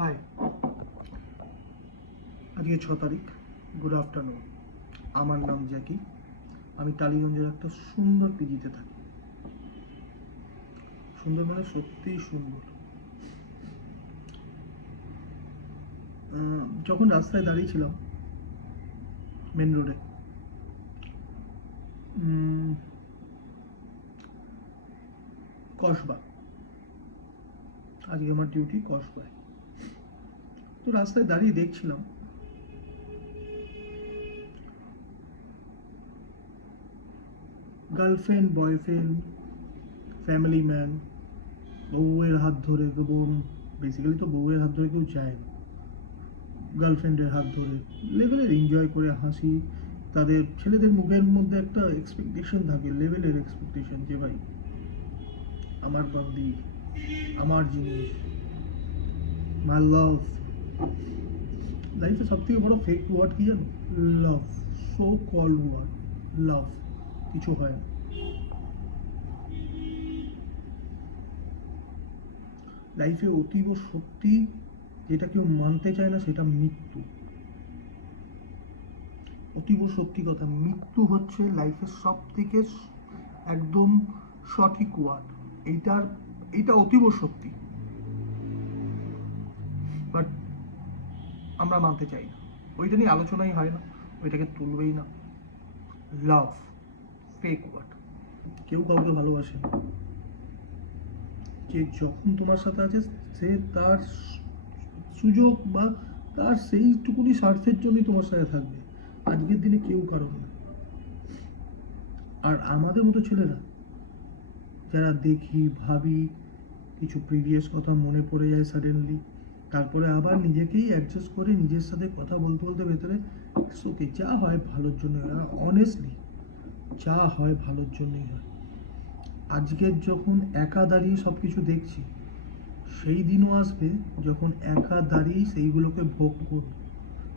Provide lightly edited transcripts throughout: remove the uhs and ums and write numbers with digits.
High, আজকে 6 তারিখ। Good afternoon. আমার নাম জ্যাকি। আমি টালিগঞ্জের একটা সুন্দর পিজিতে থাকি। সুন্দর মানে সত্যিই সুন্দর। যখন রাস্তায় দাঁড়িয়েছিলাম মেন রোডে, কসবা, আজকে আমার ডিউটি কসবায়। তো রাস্তায় দাঁড়িয়ে দেখছিলাম গার্লফ্রেন্ড, বয়ফ্রেন্ড, ফ্যামিলি ম্যান, বউয়ের হাত ধরে, বেসিক্যালি তো বউয়ের হাত ধরে কেউ যায় না, গার্লফ্রেন্ডের হাত ধরে লেভেলের এনজয় করে হাসি। তাদের ছেলেদের মুখের মধ্যে একটা এক্সপেকটেশন থাকে, লেভেলের এক্সপেকটেশন, যে ভাই আমার বান্দি, আমার জিনিস, মাই লাভ। লাইফে সব থেকে বড় ফেক ওয়ার্ড কি জানো? লাভ। সো কল ওয়ার্ড লাভ, কিছু হয় না। লাইফে অতীব সত্যি যেটা কেউ মানতে চায় না সেটা মৃত্যু। অতীব সত্যি কথা, মৃত্যু হচ্ছে লাইফের সব থেকে একদম সঠিক ওয়ার্ড। এইটা অতীব সত্যি, বাট আমরা মানতে চাই না। ওইটা নিয়ে আলোচনাই হয় না, ওইটাকে তুলবেই না। লাভ ফেক ওয়ার্ড। কেউ কাউকে ভালোবাসে না। যে যখন তোমার সাথে আছে সে তার সুযোগ বা তার সেইটুকুনি স্বার্থের জন্যই তোমার সাথে থাকবে। আজকের দিনে কেউ কারণ না। আর আমাদের মতো ছেলেরা যারা দেখি, ভাবি, কিছু প্রিভিয়াস কথা মনে পড়ে যায় সাডেনলি, তারপরে আবার নিজেকেই অ্যাডজাস্ট করে নিজের সাথে কথা বলতে বলতে ভেতরে ওকে যা হয় ভালোর জন্য হয়। অনেস্টলি যা হয় ভালোর জন্যই হয়। আজকের যখন একা দাঁড়িয়ে সব কিছু দেখছি, সেই দিনও আসবে যখন একা দাঁড়িয়ে সেইগুলোকে ভোগ করব,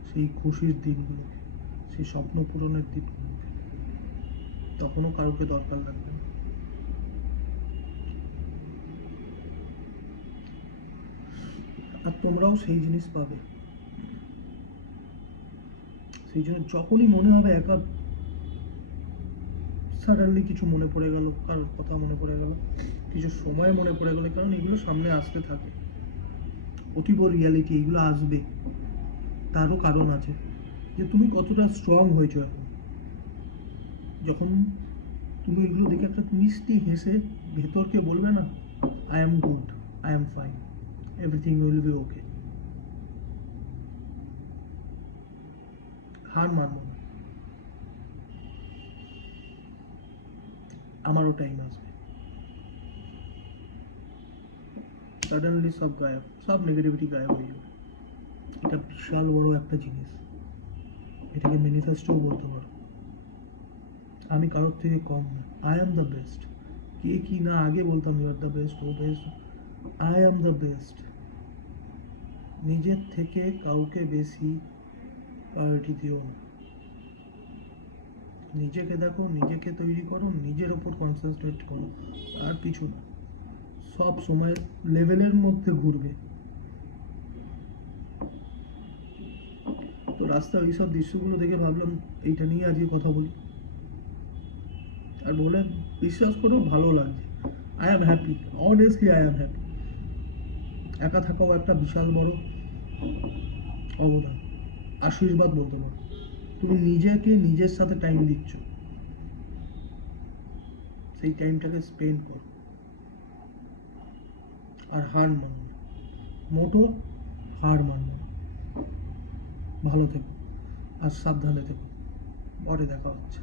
সেই খুশির দিনগুলোকে, সেই স্বপ্ন পূরণের দিনগুলোকে। তখনও কাউকে দরকার লাগবে না। আর তোমরাও সেই জিনিস পাবে। সেই জন্য যখনই মনে হবে একা, সাডেনলি কিছু মনে পড়ে গেল, কারোর কথা মনে পড়ে গেল, কিছু সময় মনে পড়ে গেল, কারণ এগুলো সামনে আসতে থাকে, অতীব রিয়ালিটি, এগুলো আসবে। তারও কারণ আছে যে তুমি কতটা স্ট্রং হয়েছো এখন। যখন তুমি এগুলো দেখে একটা মিষ্টি হেসে ভেতরকে বলবে না, I am good, I am fine, everything will be okay. হার মানবো না, আমারও টাইম আসবে। সাডেনলি সব গায়েব, সব নেগেটিভিটি গায়েব হয়ে যাবে। এটা বিশাল বড় একটা জিনিস, এটাকে ম্যানিফেস্টোও বলতে পারো। আমি কারোর থেকে কম না, আই অ্যাম দ্য বেস্ট। কে কি না আগে বলতাম ইউ আর দ্য বেস্ট, ও best, I am the best. নিজের থেকে কাউকে বেশি প্রায়োরিটি দিও না। নিজেকে দেখো, নিজেকে তৈরি করো, নিজের ওপর কনসেন্ট্রেট করো, আর কিছু না। সব সময় লেভেলের মধ্যে ঘুরবে। তো রাস্তায় ওইসব দৃশ্যগুলো দেখে ভাবলাম এইটা নিয়ে আজকে কথা বলি। আর বলে বিশ্বাস করো ভালো লাগছে। I am happy, honestly I am happy. একা থাকাও একটা বিশাল বড় অবদান, আশীর্বাদ বলতে পারো। তুমি নিজেকে নিজের সাথে টাইম দিচ্ছ, সেই টাইমটাকে স্পেন্ড করো। আর হার মানো না, মোটো হার মানো না। ভালো থেকো আর সাবধানে থেকো। পরে দেখা হচ্ছে।